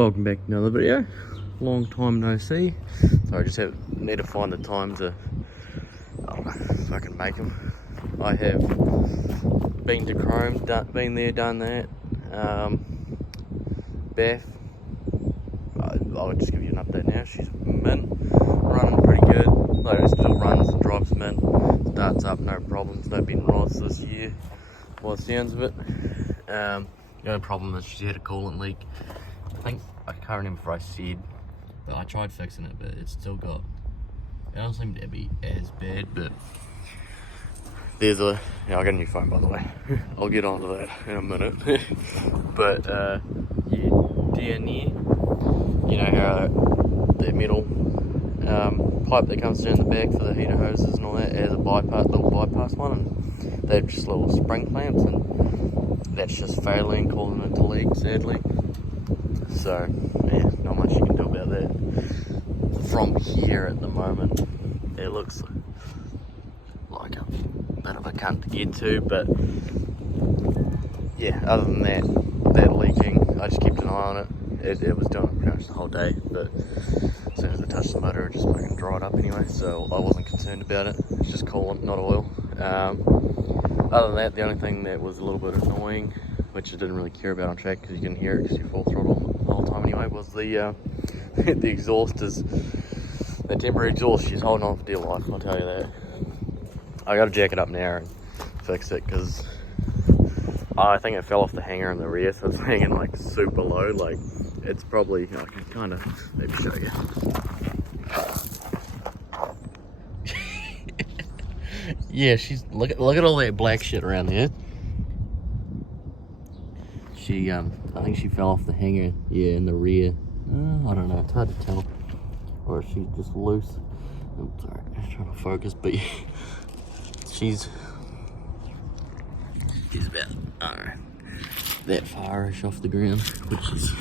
Welcome back to another video. Long time no see. So I just need to find the time to, I don't know, if I can make them. I have been to Chrome, been there, done that. Beth, I'll just give you an update now. She's mint, running pretty good. Like, still runs and drives mint. Starts up, no problems, no been rods this year, by the sounds of it. The only problem is she had a coolant leak. I can't remember if I said, but I tried fixing it, but it's still got, it doesn't seem to be as bad, but there's I'll get a new phone, by the way. I'll get onto that in a minute. But yeah, down here, you know how the metal pipe that comes down the back for the heater hoses and all that has a little bypass one, and they're just little spring clamps, and that's just failing, causing it to leak, sadly. So yeah, not much you can do about that. From here at the moment, it looks like a bit of a cunt to get to, but yeah, other than that leaking, I just kept an eye on it. It was doing it pretty much the whole day, but as soon as I touched the motor, it just fucking dried up anyway, so I wasn't concerned about it. It's just coolant, not oil. Other than that, the only thing that was a little bit annoying, which I didn't really care about on track because you couldn't hear it because you're full throttle the whole time anyway, was the the exhaust is, the temporary exhaust, she's holding on for dear life, I'll tell you that. I gotta jack it up now and fix it because I think it fell off the hanger in the rear, so it's hanging like super low. Like, it's probably, I can kind of maybe show you. Yeah, she's, look at all that black shit around here. She, I think she fell off the hanger, yeah, in the rear. I don't know, it's hard to tell. Or is she just loose? I'm sorry, I'm trying to focus, but yeah, she's about, I don't know, that far-ish off the ground, which is,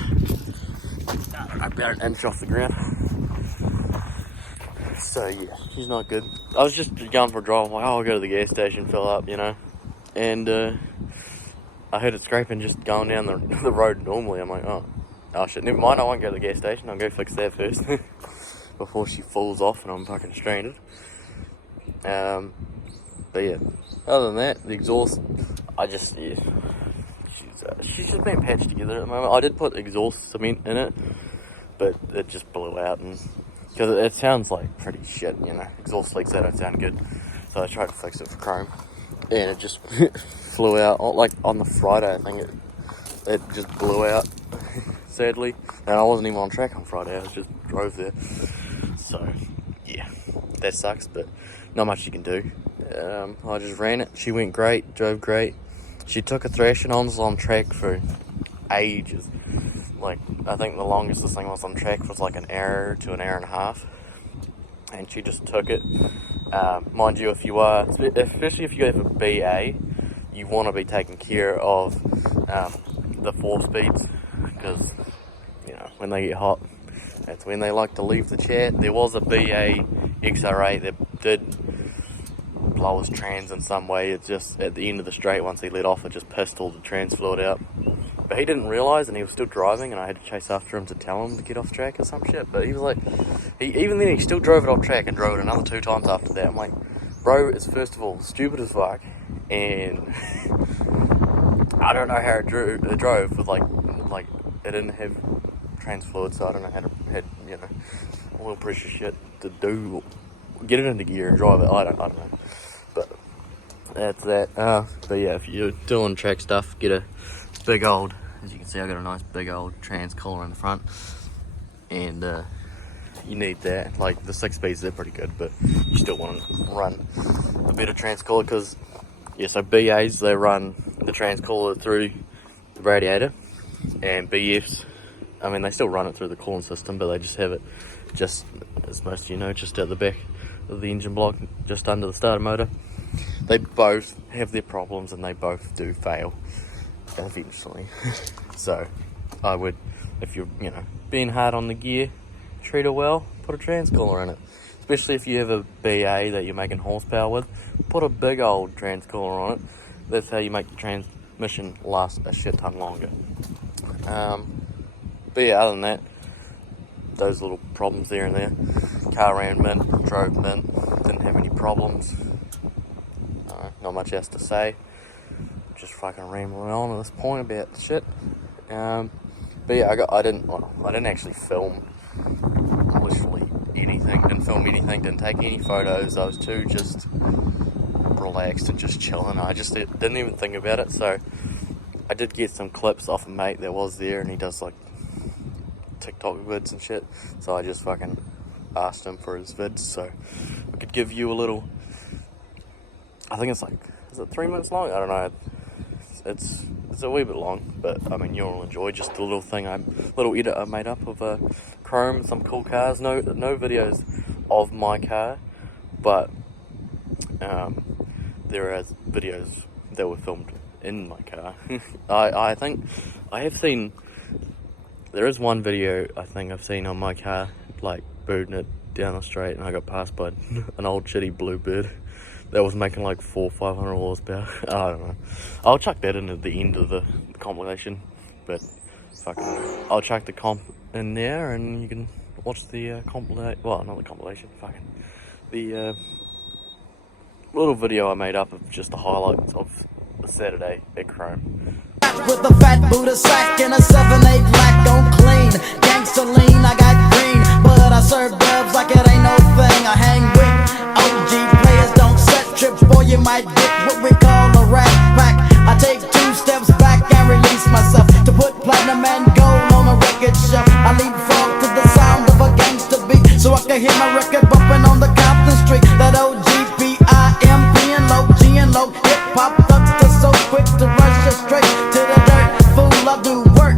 I don't know, about an inch off the ground. So yeah, she's not good. I was just going for a drive, I'm like, oh, I'll go to the gas station, fill up, you know, and I heard it scraping just going down the road normally. I'm like, oh shit, never mind, I won't go to the gas station, I'll go fix that first before she falls off and I'm fucking stranded. But yeah, other than that, the exhaust, yeah, she's just being patched together at the moment. I did put exhaust cement in it, but it just blew out, and because it sounds like pretty shit, you know, exhaust leaks, they don't sound good. So I tried to fix it for Chrome, and it just flew out. Like on the Friday, I think it just blew out, sadly. And I wasn't even on track on Friday, I just drove there. So yeah, that sucks, but not much you can do. I just ran it, she went great, drove great. She took a thrashing on track for ages. Like, I think the longest this thing was on track was like an hour to an hour and a half. And she just took it. Mind you, especially if you have a BA, you want to be taking care of the 4 speeds, because, you know, when they get hot, that's when they like to leave the chat. There was a BA XR8 that did blow his trans in some way. It's just at the end of the straight, once he let off, it just pissed all the trans fluid out. But he didn't realise, and he was still driving, and I had to chase after him to tell him to get off track or some shit. But he was like, even then he still drove it off track and drove it another 2 times after that. I'm like, bro, it's first of all stupid as fuck, and I don't know how it drove with like it didn't have trans fluid, so I don't know how to had, you know, oil pressure shit to do, get it into gear and drive it. I don't know, but that's that. But yeah, if you're doing track stuff, get a big old, as you can see, I got a nice big old trans cooler in the front, and you need that. Like, the 6 speeds, they're pretty good, but you still want to run a bit of trans cooler, because yeah, so BAs, they run the trans cooler through the radiator, and BFs, I mean, they still run it through the cooling system, but they just have it, just as most of you know, just at the back of the engine block, just under the starter motor. They both have their problems, and they both do fail eventually. So I would, if you're, you know, being hard on the gear, treat it well, put a trans cooler in it. Especially if you have a BA that you're making horsepower with, put a big old trans cooler on it. That's how you make the transmission last a shit ton longer. But yeah, other than that, those little problems there and there. Car ran mint, drove mint, didn't have any problems. Not much else to say. Just fucking rambling on at this point about shit. But yeah, I didn't actually film literally anything. Didn't film anything. Didn't take any photos. I was too just relaxed and just chilling. I just didn't even think about it. So I did get some clips off a mate that was there, and he does like TikTok vids and shit. So I just fucking asked him for his vids, so I could give you a little. I think it's like, is it 3 minutes long? I don't know. It's a wee bit long, but I mean you'll enjoy just the little edit I made up of Chrome, some cool cars. No videos of my car, but there are videos that were filmed in my car. I think I have seen. There is one video I think I've seen on my car, like booting it down the street, and I got passed by an old shitty Bluebird that was making like 400-500 horsepower. I don't know. I'll chuck that into the end of the compilation, but fucking, I'll chuck the comp in there, and you can watch the compilation. Well, not the compilation. Fucking the little video I made up of just the highlights of the Saturday at Chrome. With a fat Buddha sack and a 7/8 black on clean. Gangsta lean, I got green, but I serve dubs like it ain't no thing. I hang with OG players, don't set trips, boy, you might get what we call a rat pack. I take 2 steps back and release myself to put platinum and gold on a record shelf. I leapfrog to the sound of a gangsta beat, so I can hear my record bumping on the Compton Street. That OG PIMP and low G and low hip hop thugs are so quick to rush you straight to the dirt. Fool, I do work.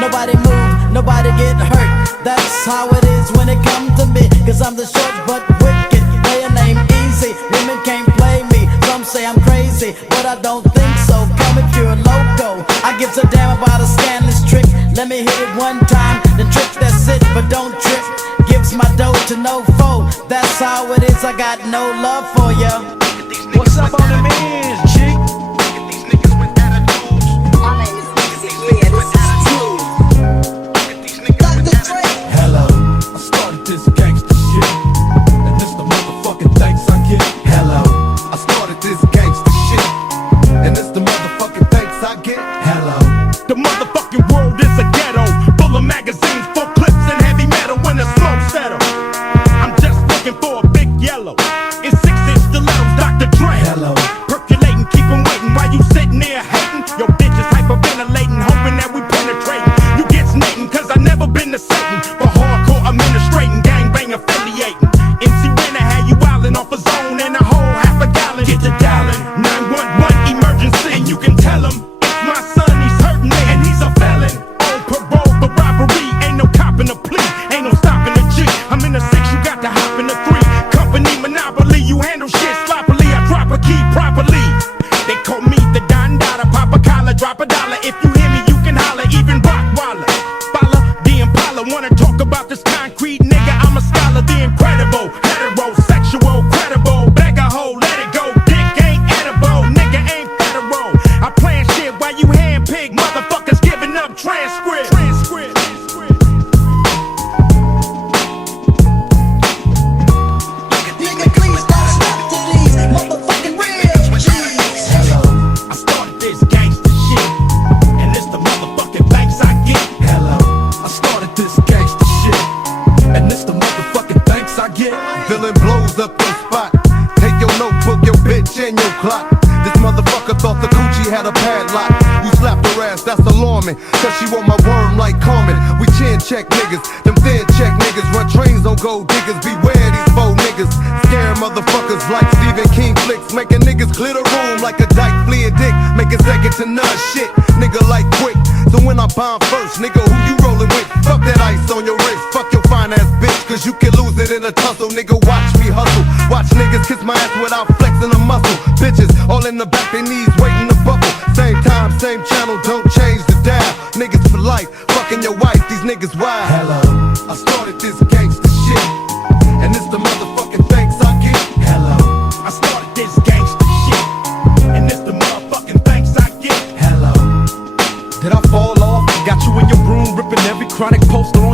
Nobody move, nobody get hurt. That's how it is when it comes to me, cause I'm the short but wicked player named Easy. Women can't play me, some say I'm crazy, but I don't think so. Come if you're loco, I give a damn about a scandalous trick. Let me hit it one time, the trick that's it, but don't trip. Gives my dough to no foe, that's how it is, I got no love for ya. What's up on the man, G? Hello, I started this gangsta shit, and this the motherfucking thanks I get. Hello, I started this gangsta shit, and this the motherfucking thanks I get. Hello, the motherfucking world is a ghetto, full of magazines, full clips and heavy metal when the smoke settle. I'm just looking for a big yellow in 6-inch stilettos, Dr. Dre. hello, Percolating, keep 'em waiting while you sitting there hating. Your bitch is hyperventilating, hoping that we penetrating. You get snating, cause I never been to Satan. For hardcore administrating, gangbang affiliating. MC Renner had you wildin' off a zone and a whole half a gallon. Get to dialing, 911 emergency. And you can tell him, it's my son, he's hurting me, and he's a felon. On parole for robbery, ain't no copping a plea, ain't no stopping a G. I'm in the 6, you got to hop in the 3. Company monopoly, you handle shit sloppily, I drop a key properly. They call me the Don Dada, pop a collar, drop a dollar. If you hear me, you can holler, even Rockwaller. Follow the Impala, wanna talk about this concrete nigga, I'm a scholar, the incredible. Heterosexual, credible, beg a hoe, let it go. Dick ain't edible, nigga ain't federal. I plan shit while you handpick motherfuckers giving up transcript. Nigga, please don't stop to these motherfucking real G's. hello, I started this gangsta shit, and it's the motherfucking thanks I get. hello, I started this gangsta shit, and this the motherfucking thanks I get. Villain blows up your spot. Take your notebook, your bitch, and your clock. This motherfucker thought the coochie had a padlock. You slapped her ass, that's alarming, cause she want my worm like Carmen. We chin check niggas, them thin check niggas. Run trains on gold diggers, beware these faux niggas. Scaring motherfuckers like Stephen King flicks. Making niggas clear the room like a dyke fleeing dick. Making second to none shit, nigga like quick. So when I bomb first, nigga, who you rolling with? Fuck that ice on your wrist, fuck your fine ass bitch, cause you can lose it in a tussle. Nigga, watch me hustle. Watch niggas kiss my ass without flexing a muscle. Bitches all in the back, they knees waiting to bubble. Same time, same channel, don't change the dial. Niggas for life, fucking your wife, these niggas wild. Hello, I started this gangsta shit, and this the motherfucking thanks I get. Hello, I started this gangsta shit, and it's the motherfucking thanks I get. hello, Did I fall off? Got you in your room ripping every chronic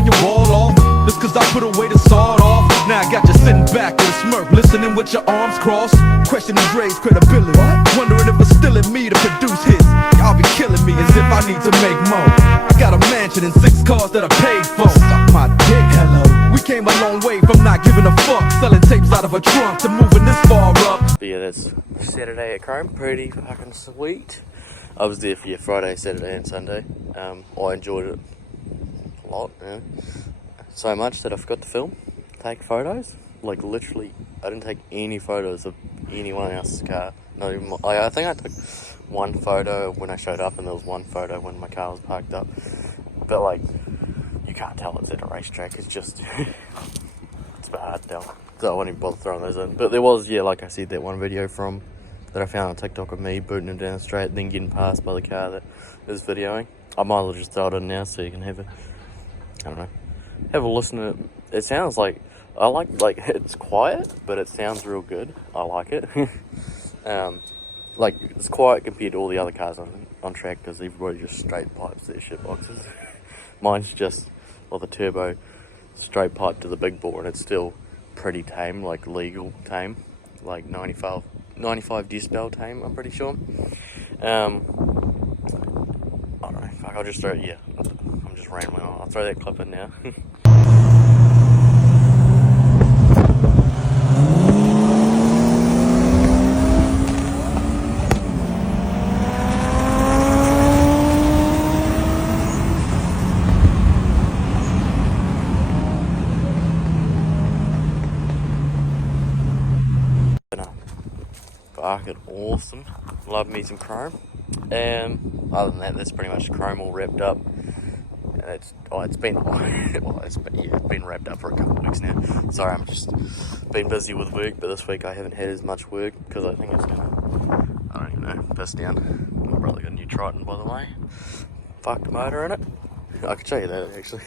when you wall off. Just cause I put away the sawed off. Now I got you sitting back with a smirk, listening with your arms crossed. Questioning Dre's credibility. Wondering if it's still in me to produce hits. Y'all be killing me as if I need to make more. I got a mansion and 6 cars that I paid for. Suck my dick, hello. We came a long way from not giving a fuck, selling tapes out of a trunk to moving this far up. But yeah, that's Saturday at Chrome. Pretty fucking sweet. I was there for Friday, Saturday and Sunday. I enjoyed it a lot, yeah. So much that I forgot to film, take photos. Like literally, I didn't take any photos of anyone else's car. Not even I think I took one photo when I showed up, and there was one photo when my car was parked up. But like, you can't tell it's at a racetrack. It's just it's a bit hard to tell. So I won't even bother throwing those in. But there was, yeah, like I said, that one video that I found on TikTok of me booting him down straight, then getting passed by the car that is videoing. I might as well just throw it in now so you can have a listen to it. It sounds like, it's quiet, but it sounds real good. I like it. Like, it's quiet compared to all the other cars on track, because everybody just straight pipes their shit boxes. Mine's just, the turbo straight pipe to the big bore, and it's still pretty tame, like legal tame, like 95 decibel tame, I'm pretty sure. I don't know, fuck, I'll just throw it, yeah, I'm just rambling on. I'll throw that clip in now. Fucking awesome. Love me some Chrome. Other than that, that's pretty much Chrome all wrapped up. And it's been wrapped up for a couple of weeks now. Sorry, I'm just been busy with work, but this week I haven't had as much work because I think it's gonna, I don't even know, piss down. My brother got a new Triton, by the way. Fucked motor in it. I could show you that actually.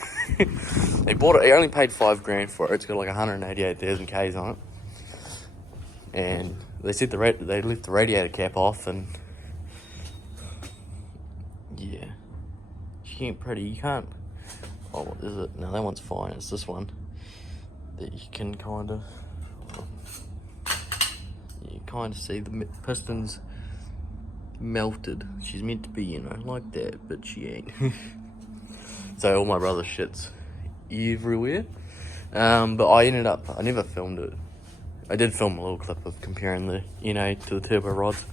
He bought it. He only paid $5,000 for it. It's got like 188,000 Ks on it. And they said they left the radiator cap off, and yeah, you can't. Oh, what is it? No, that one's fine. It's this one that you can kind of see the pistons melted. She's meant to be, like that, but she ain't. So all my brother's shit's everywhere. But I never filmed it. I did film a little clip of comparing the NA to the turbo rods,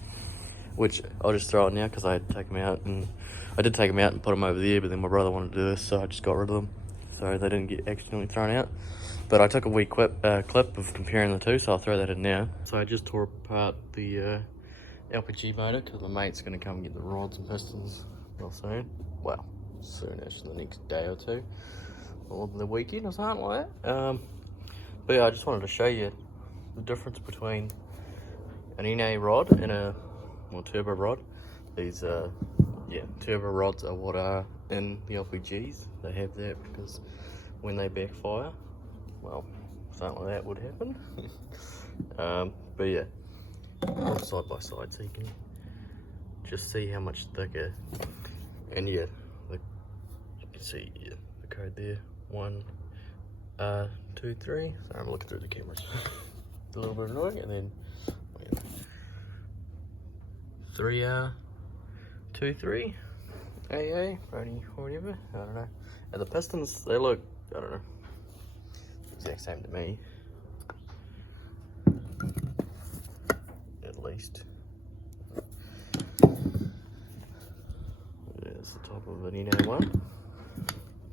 which I'll just throw out now because I had to take them out, and I did take them out and put them over there, but then my brother wanted to do this, so I just got rid of them so they didn't get accidentally thrown out. But I took a wee clip of comparing the two, so I'll throw that in now. So I just tore apart the LPG motor because my mate's going to come get the rods and pistons real soon. Well, soonish, the next day or two, or the weekend or something like that. But yeah, I just wanted to show you the difference between an NA rod and a turbo rod. These turbo rods are what are in the LPGs. They have that because when they backfire, well, something like that would happen. But yeah, side by side, so you can just see how much thicker. And yeah, you can see the code there, 1R23. Sorry, I'm looking through the cameras. A little bit annoying, and then 3R23 AA, Brody, or whatever, I don't know. And the pistons, they look, I don't know, the exact same to me, at least. There's the top of an NA one,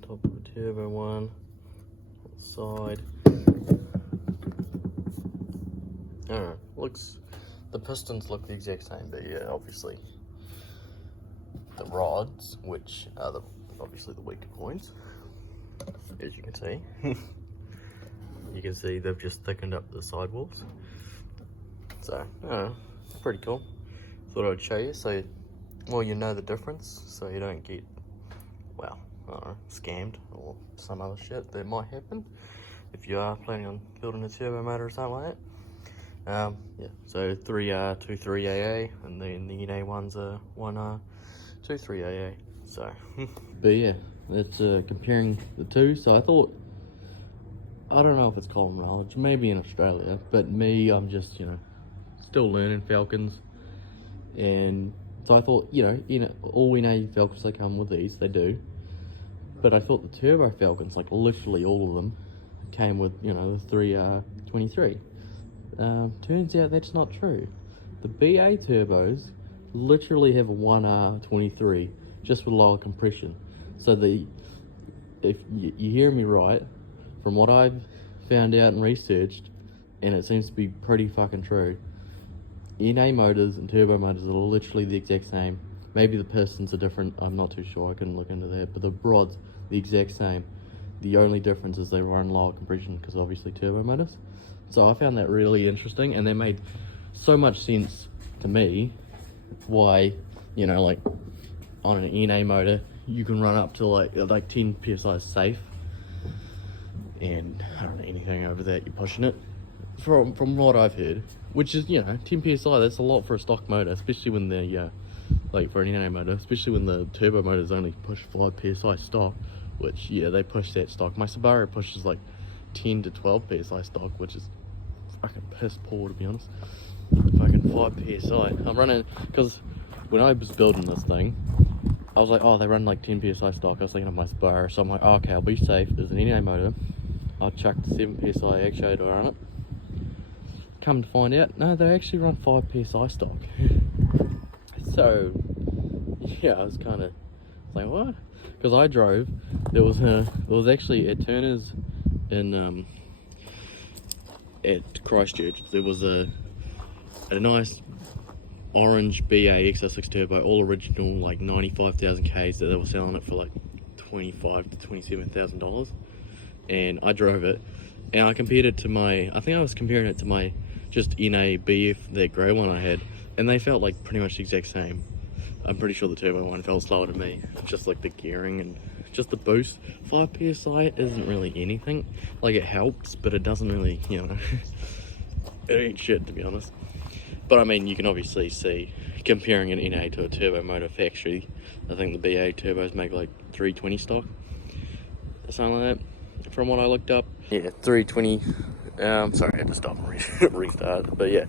top of a turbo one, side. I don't know, the pistons look the exact same, but yeah, obviously the rods, which are obviously the weaker points, as you can see. You can see they've just thickened up the sidewalls. So, I don't know, pretty cool. Thought I'd show you, so, well, you know the difference, so you don't get, well, I don't know, scammed or some other shit that might happen if you are planning on building a turbo motor or something like that. Yeah, so 3R23 AA, and then the NA ones are 1R23 AA. So, but yeah, It's comparing the two. So I thought, I don't know if it's common knowledge, maybe in Australia, but me, I'm just, still learning Falcons. And so I thought, all we know Falcons, they come with these, they do. But I thought the Turbo Falcons, like literally all of them, came with, the 3R23. Turns out that's not true. The BA turbos literally have a 1R23, just with lower compression. So if you hear me right, from what I've found out and researched, and it seems to be pretty fucking true, NA motors and turbo motors are literally the exact same. Maybe the pistons are different, I'm not too sure, I couldn't look into that, but the rods, the exact same. The only difference is they run lower compression because obviously turbo motors. So I found that really interesting, and that made so much sense to me why, like on an NA motor, you can run up to like 10 psi safe, and I don't know, anything over that, you're pushing it. From what I've heard, which is, 10 psi, that's a lot for a stock motor, especially when the, for an NA motor, especially when the turbo motors only push 5 psi stock, which, they push that stock. My Subaru pushes like 10 to 12 psi stock, which is fucking piss poor, to be honest. Fucking 5 psi. I'm running, because when I was building this thing, I was like, oh, they run like 10 psi stock. I was thinking of my Subaru, so I'm like, oh, okay, I'll be safe. There's an NA motor. I'll chuck the 7 psi actuator on it. Come to find out, no, they actually run 5 psi stock. So, yeah, I was kind of like, what? Because I drove, there was actually at Turner's in at Christchurch, there was a nice orange BA XR6 turbo, all original, like 95,000 Ks, that they were selling it for like $25,000 to $27,000, and I drove it, and I compared it to I think I was comparing it to my just NA BF, that grey one I had, and they felt like pretty much the exact same. I'm pretty sure the turbo one felt slower to me, just like the gearing and just the boost. 5 psi isn't really anything, like it helps, but it doesn't really, it ain't shit, to be honest. But I mean, you can obviously see, comparing an NA to a turbo motor factory, I think the BA turbos make like 320 stock, or something like that, from what I looked up. Yeah, 320, sorry, I had to stop and restart, but yeah.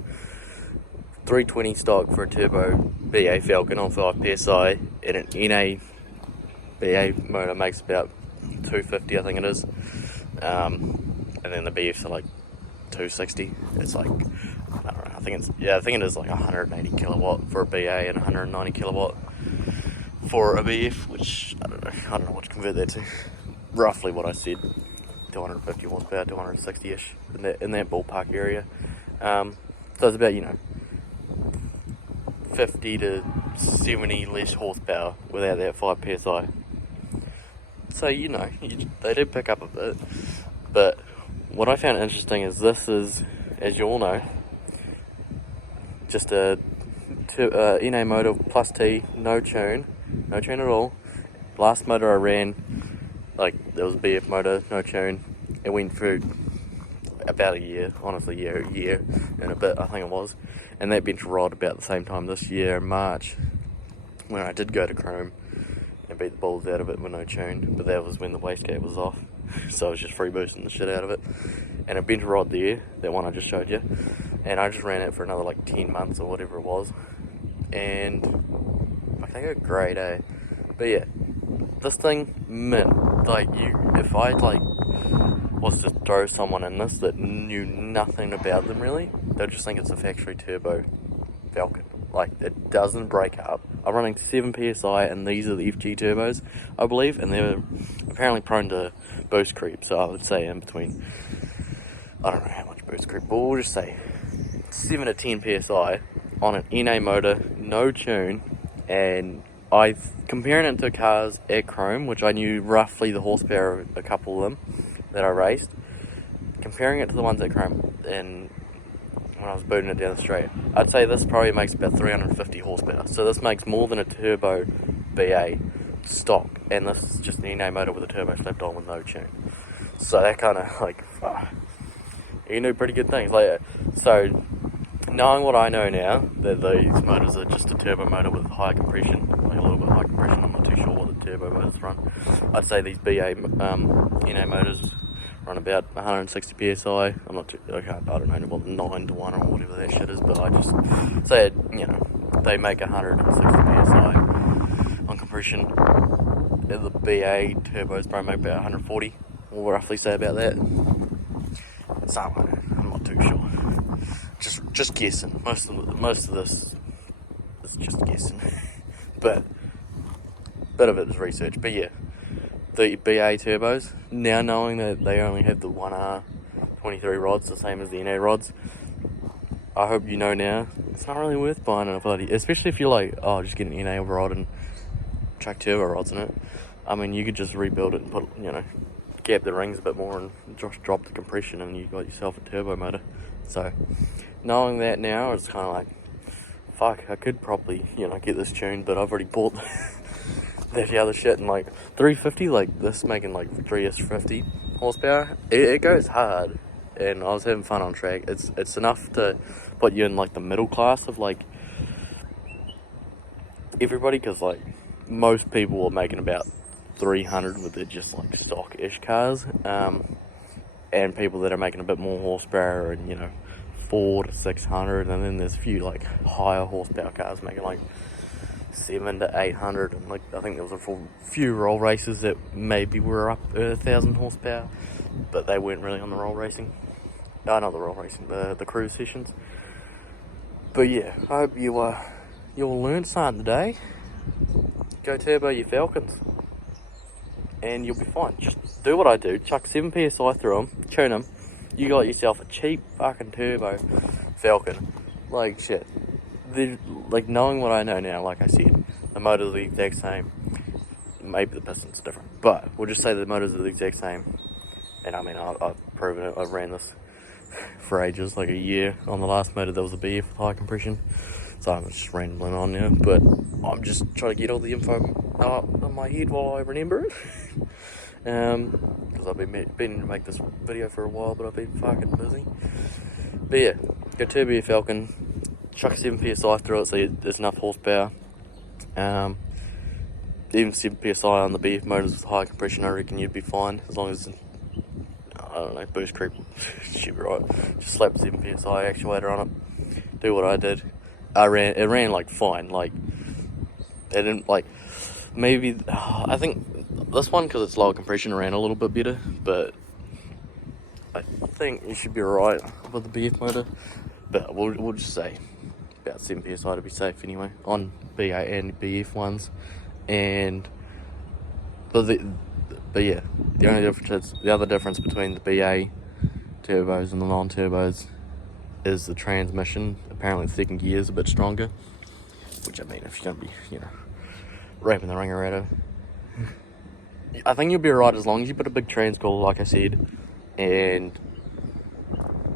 320 stock for a turbo BA Falcon on 5 psi, and an NA BA motor makes about 250, I think it is, and then the BFs are like 260. It's like, I don't know, I think it is like 180 kilowatt for a BA and 190 kilowatt for a BF, which I don't know what to convert that to. Roughly what I said, 250 horsepower, 260ish, in that ballpark area. So it's about, 50 to 70 less horsepower without that 5 psi. So they did pick up a bit, but what I found interesting is this is, as you all know, just a NA motor plus T, no tune at all. Last motor I ran, like, there was a BF motor, no tune. It went through about a year, honestly, a year and a bit, I think it was. And that bench rod about the same time this year, in March, when I did go to Chrome and beat the balls out of it with no tune, but that was when the wastegate was off, so I was just free boosting the shit out of it. And a bench rod there, that one I just showed you, and I just ran it for another like 10 months or whatever it was, and I think it great, eh? But yeah, this thing, mint. Like, if I was to throw someone in this that knew nothing about them really, they'll just think it's a factory turbo Falcon. Like, it doesn't break up. I'm running 7 psi, and these are the FG turbos, I believe, and they're apparently prone to boost creep, so I would say in between, I don't know how much boost creep, but we'll just say 7 to 10 psi on an NA motor, no tune, and comparing it to cars at Chrome, which I knew roughly the horsepower of a couple of them that I raced, comparing it to the ones at Chrome, and when I was booting it down the straight, I'd say this probably makes about 350 horsepower. So this makes more than a turbo BA stock, and this is just an NA motor with a turbo slapped on with no tune. So that kind of you can do pretty good things. So knowing what I know now, that these motors are just a turbo motor with high compression, like a little bit high compression, I'm not too sure what the turbo motors run. I'd say these BA NA motors run about 160 psi. I don't know what 9 to 1 or whatever that shit is, but I just say it, you know, they make 160 psi on compression. The BA turbos probably make about 140. We'll roughly say about that. So I'm not too sure. Just guessing. Most of this is just guessing. But bit of it is research. But yeah, the BA turbos, now knowing that they only have the 1R 23 rods, the same as the NA rods, I hope you know now, it's not really worth buying a bloody, especially if you're like, oh, just get an NA rod and chuck turbo rods in it. I mean, you could just rebuild it and put, you know, gap the rings a bit more and just drop the compression and you got yourself a turbo motor. So knowing that now, it's kind of like, fuck, I could probably, you know, get this tuned, but I've already bought that other shit, and like 350, like this making like 350 horsepower, it goes hard, and I was having fun on track. It's enough to put you in like the middle class of like everybody, because like most people are making about 300 with their just like stock-ish cars, and people that are making a bit more horsepower and, you know, 400 to 600, and then there's a few like higher horsepower cars making like 700 to 800, and like I think there was a few roll races that maybe were up 1,000 horsepower, but they weren't really on the roll racing. No, not the roll racing, the cruise sessions. But yeah, I hope you all learned something today. Go turbo your Falcons, and you'll be fine. Just do what I do, chuck 7 psi through them, tune them, you got yourself a cheap fucking turbo Falcon. Like shit. Like knowing what I know now, like I said, the motors are the exact same. Maybe the piston's different, but we'll just say the motors are the exact same. And I mean, I've proven it. I've ran this for ages, like a year. On the last motor there was a BF with high compression, so I'm just rambling on now, but I'm just trying to get all the info up on my head while I remember it. Because I've been to make this video for a while, but I've been fucking busy. But yeah, go turbo your Falcon, chuck 7 psi through it so there's enough horsepower. Even 7 psi on the BF motors with high compression, I reckon you'd be fine, as long as, I don't know, boost creep should be right. Just slap 7 psi actuator on it, do what I did. It ran like fine, like it didn't like, maybe, I think this one, because it's lower compression, ran a little bit better, but I think you should be alright with the BF motor. But we'll just say about 7 psi to be safe anyway on BA and BF ones. And but yeah, the other difference between the BA turbos and the non-turbos is the transmission. Apparently the second gear is a bit stronger, which, I mean, if you're gonna be, you know, raping the ringer out of, I think you'll be alright as long as you put a big trans cooler, like I said, and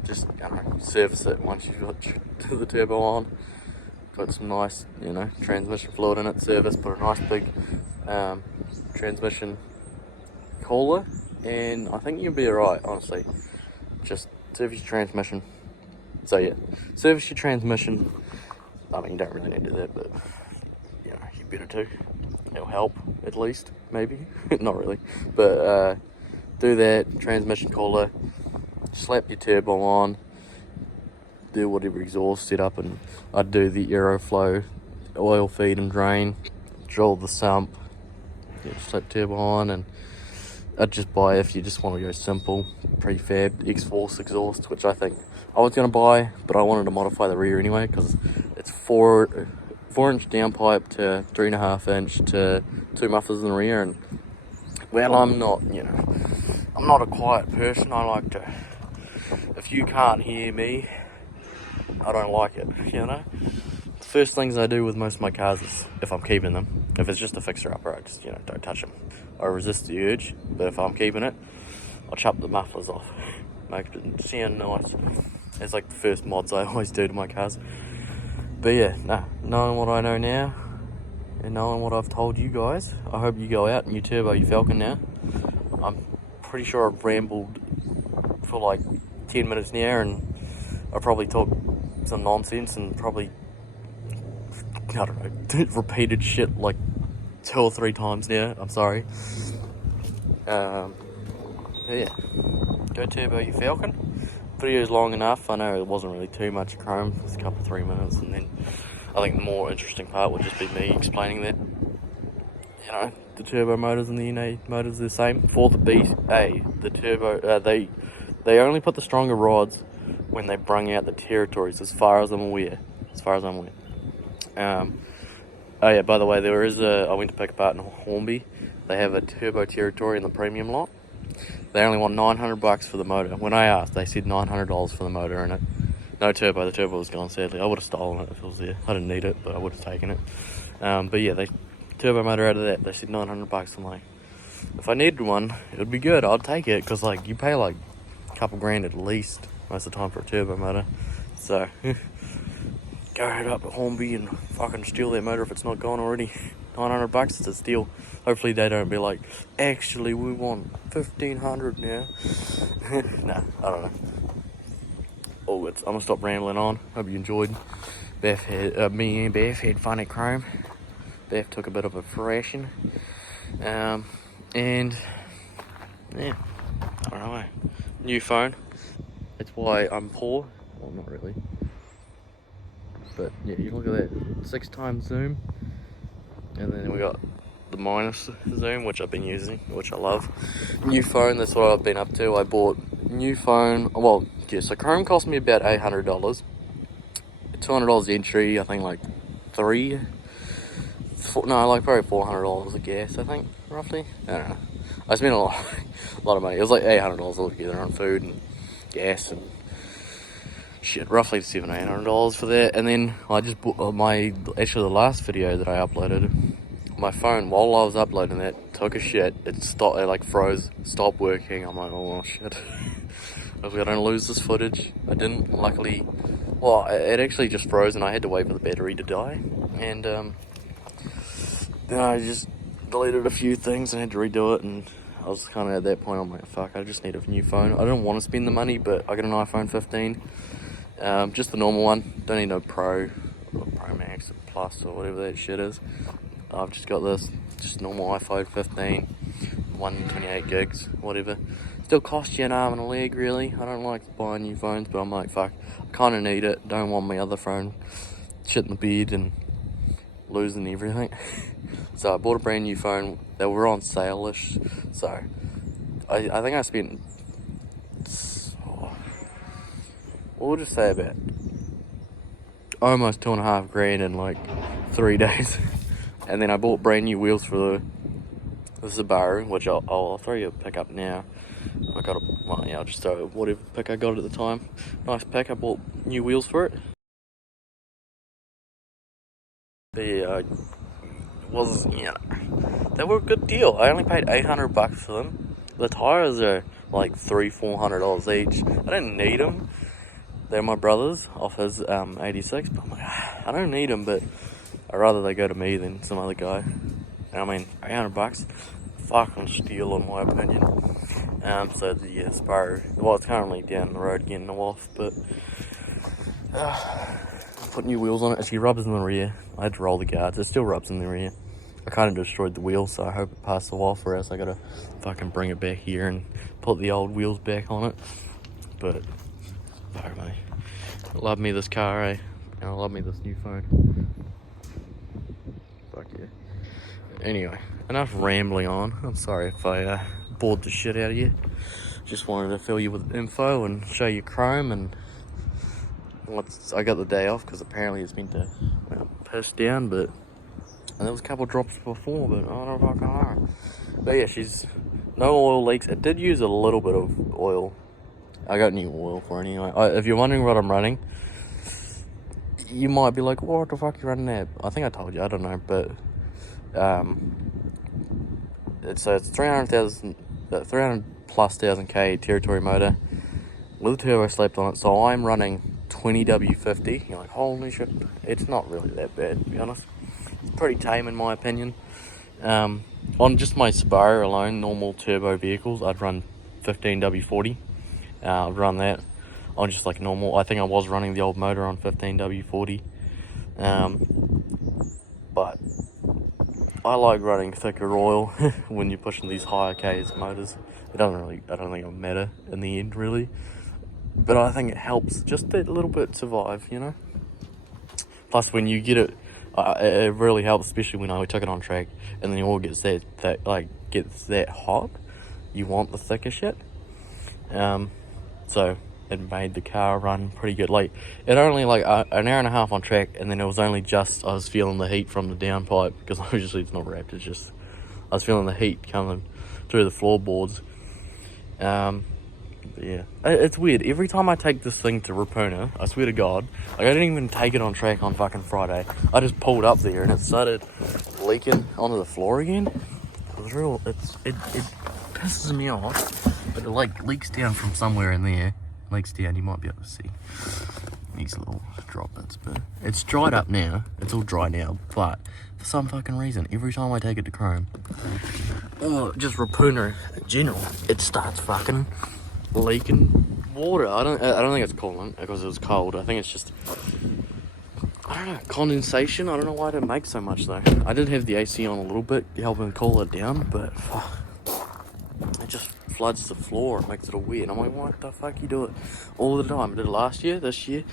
just, I don't know, service it once you've got the turbo on. Put some nice, you know, transmission fluid in it, service, put a nice big transmission cooler, and I think you'll be alright, honestly. Just service your transmission. So yeah, service your transmission. I mean, you don't really need to do that, but, you know, you better too. It'll help, at least, maybe. Not really. But do that, transmission cooler, slap your turbo on, do whatever exhaust setup, and I'd do the Aeroflow oil feed and drain, drill the sump, slap turbo on, and I'd just buy, if you just want to go simple, prefab X-Force exhaust, which I think I was going to buy, but I wanted to modify the rear anyway, because it's 4-inch downpipe to 3.5 inch to 2 mufflers in the rear, and well, I'm not, you know, I'm not a quiet person. I like to, if you can't hear me, I don't like it, you know. The first things I do with most of my cars is, if I'm keeping them, if it's just a fixer-upper, I just, you know, don't touch them. I resist the urge, but if I'm keeping it, I'll chop the mufflers off, make it sound nice. It's like the first mods I always do to my cars. But yeah, knowing what I know now, and knowing what I've told you guys, I hope you go out and you turbo your Falcon now. I'm pretty sure I've rambled for like 10 minutes now, and I probably talked some nonsense and probably, I don't know, repeated shit like 2 or 3 times now. I'm sorry. Yeah. Go turbo your Falcon. Video's long enough. I know it wasn't really too much chrome. It was a couple 3 minutes, and then I think the more interesting part would just be me explaining that, you know, the turbo motors and the NA motors are the same. For the BA, the turbo, they only put the stronger rods when they bring out the territories, as far as I'm aware. Oh yeah, by the way, I went to pick apart in Hornby. They have a turbo territory in the premium lot. They only want $900 for the motor. When I asked, they said $900 for the motor in it. No turbo. The turbo was gone, sadly. I would have stolen it if it was there. I didn't need it, but I would have taken it. But yeah, they turbo motor out of that. They said $900. I'm like, if I needed one, it would be good. I'd take it, because like you pay like a couple grand at least most of the time for a turbo motor. So go head up at Hornby and fucking steal that motor if it's not gone already. $900 is a steal. Hopefully they don't be like, actually we want $1,500 now. Nah, I don't know. Oh, I'm gonna stop rambling on. Hope you enjoyed. Me and Beth had fun at Chrome. Beth took a bit of a thrashing. And yeah, I don't know. New phone. That's why I'm poor. Well, not really. But yeah, you look at that 6x zoom. And then we got the minus zoom, which I've been using, which I love. New phone, that's what I've been up to. I bought new phone. Well, yeah, so Chrome cost me about $800. $200 entry, I think like probably $400 of gas, I think, roughly. I don't know. I spent a lot of money. It was like $800 altogether on food and gas and shit, roughly $700 to $800 for that. And then I just bought actually the last video that I uploaded, my phone, while I was uploading that, took a shit. It like froze, stopped working. I'm like, oh shit. Hopefully I don't lose this footage. I didn't, luckily. Well, it actually just froze and I had to wait for the battery to die. And then I just deleted a few things and had to redo it. And I was kind of at that point, I'm like, fuck, I just need a new phone. I don't want to spend the money, but I got an iPhone 15. Just the normal one. Don't need no Pro or Pro Max or Plus or whatever that shit is. I've just got this, just normal iPhone 15, 128 gigs, whatever. Still costs you an arm and a leg, really. I don't like buying new phones, but I'm like, fuck, I kind of need it. Don't want my other phone shit in the bed and losing everything. So I bought a brand new phone. They were on sale-ish. So I think I spent, we'll just say about almost $2.5 grand in like 3 days. And then I bought brand new wheels for the Subaru, which I'll throw you a pic up now. I got I'll just throw whatever pic I got at the time. Nice pic. I bought new wheels for it. They they were a good deal. I only paid $800 for them. The tires are like $300-400 each. I didn't need them. They're my brother's off his 86, but I'm like, I don't need them, but I'd rather they go to me than some other guy. And I mean, $800, fucking steal in my opinion. So the Subaru, well, it's currently down the road getting off, but put new wheels on it. Actually rubs in the rear. I had to roll the guards. It still rubs in the rear. I kind of destroyed the wheel, so I hope it passes off, or else I gotta fucking bring it back here and put the old wheels back on it. But fuck me, I love me this car, eh? And I love me this new phone. Fuck yeah. Anyway, enough rambling on. I'm sorry if I bored the shit out of you. Just wanted to fill you with info and show you Chrome. And I got the day off because apparently it's been to piss down, but there was a couple drops before, but I don't fucking know. But yeah, she's no oil leaks. It did use a little bit of oil. I got new oil for it anyway. If you're wondering what I'm running, you might be like, what the fuck are you running at? I think I told you, I don't know, but it's 300 plus thousand K territory motor with a turbo slapped on it, so I'm running 20W50. You're like, holy shit. It's not really that bad, to be honest. It's pretty tame in my opinion. On just my Subaru alone, normal turbo vehicles, I'd run 15W40. I'd run that on just like normal. I think I was running the old motor on 15W40. But I like running thicker oil when you're pushing these higher Ks motors. I don't think it'll matter in the end, really. But I think it helps just a little bit survive, you know? Plus, when you get it, it really helps, especially when I took it on track, and the oil gets that hot. You want the thicker shit. So it made the car run pretty good. Like, it only like an hour and a half on track, and then it was only just I was feeling the heat from the downpipe, because obviously it's not wrapped. It's just I was feeling the heat coming through the floorboards. But yeah, it's weird. Every time I take this thing to Rapuna, I swear to God, like, I didn't even take it on track on fucking Friday. I just pulled up there and it started leaking onto the floor again. It was real. It pisses me off, but it like leaks down from somewhere in there. Leaks down. You might be able to see these little drop bits, but it's dried up now. It's all dry now, but for some fucking reason, every time I take it to Chrome, or just Rapuna in general, it starts fucking leaking water. I don't think it's coolant because it was cold. I think it's just, I don't know, condensation. I don't know why it didn't make so much though. I did have the AC on a little bit, helping cool it down, but it just floods the floor. It makes it all weird. I'm like, what the fuck? You do it all the time. I did it last year, this year.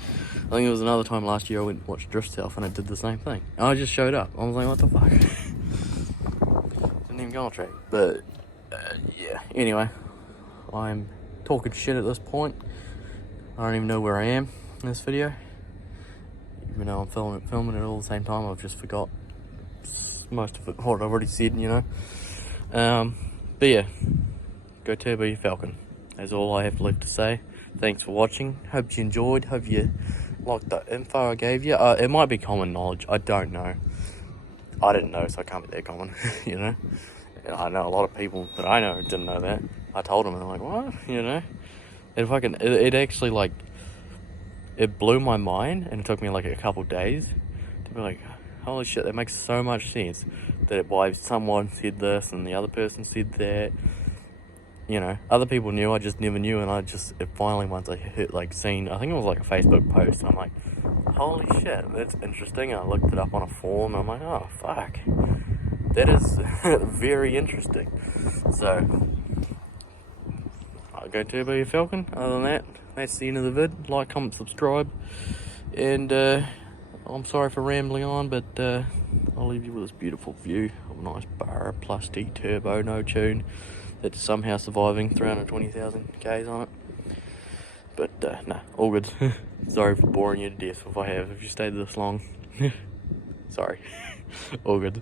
I think it was another time last year I went and watched Drift Self and I did the same thing. And I just showed up. I was like, what the fuck? Didn't even go on track. But yeah, anyway, I'm talking shit at this point. I don't even know where I am in this video. Even though I'm filming it all at the same time, I've just forgot most of it, what I've already said, you know. But yeah, go turbo your Falcon. That's all I have left to say. Thanks for watching. Hope you enjoyed. Hope you liked the info I gave you. It might be common knowledge. I don't know. I didn't know, so it can't be that common, you know. I know a lot of people that I know didn't know that. I told them, and they're like, what? You know? It actually, like, it blew my mind, and it took me, like, a couple days to be like, holy shit, that makes so much sense. That why someone said this, and the other person said that. You know, other people knew, I just never knew, and it finally, once I hit, like, seen, I think it was, like, a Facebook post, and I'm like, holy shit, that's interesting. And I looked it up on a forum, and I'm like, oh, fuck. That is very interesting. So, I'll go turbo your Falcon. Other than that, that's the end of the vid. Like, comment, subscribe. And I'm sorry for rambling on, but I'll leave you with this beautiful view of a nice bar, plus D turbo, no tune. That's somehow surviving 320,000 Ks on it. But nah, all good. Sorry for boring you to death if you stayed this long. Sorry. All good.